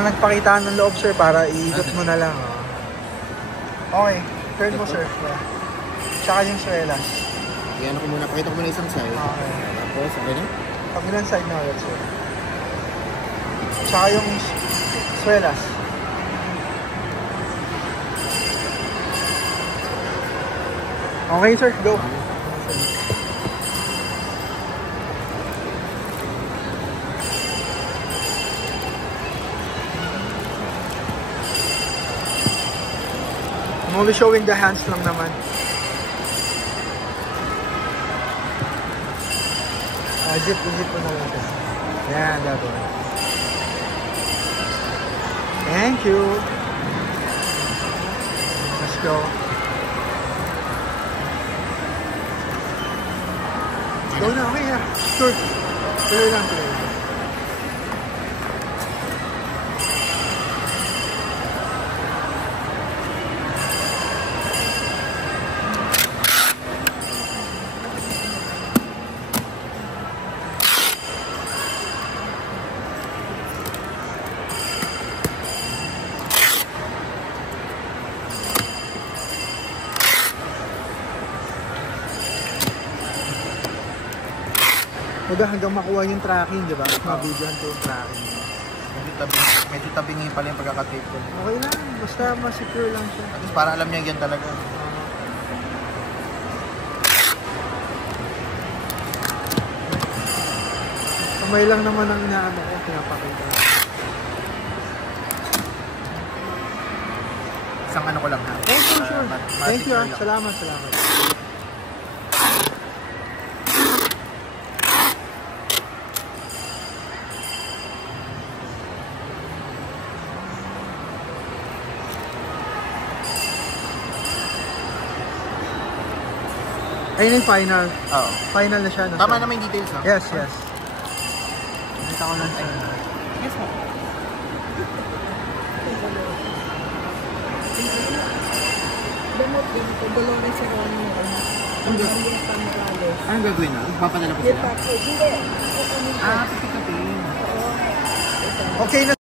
na nagpakita ng loob, sir, para iikot mo na lang. Okay, turn mo, sir. Tsaka yung swelas. Iyan ako muna. Pakita ko muna isang side. Okay. Tapos, okay na? Kabilang side na ulit, sir. Tsaka yung swelas. Okay, sir. Go. I'm only showing the hands lang naman. Zip mo na lang. Yan, that one. Thank you. Let's go. Go na, okay na. Sure. Tuloy lang, tuloy lang. Hanggang makuha yung tracking, di ba? Mabigyan ko yung tracking. Medyo tabingin pala yung pagkakatape ko. Okay lang, basta ma-secure lang siya. At least para alam niya yan talaga. Kamay lang naman ang inaano ko, pinapakita. Isang ano ko lang ha. Oh, sure. Thank you, salamat. Ayun yung final. Oo. Final na siya. No? Tama naman yung details, no? Yes. Nakita ko lang sa'yo. Yes, mo. Anong gagawin na? Papadala ko sila? Okay na.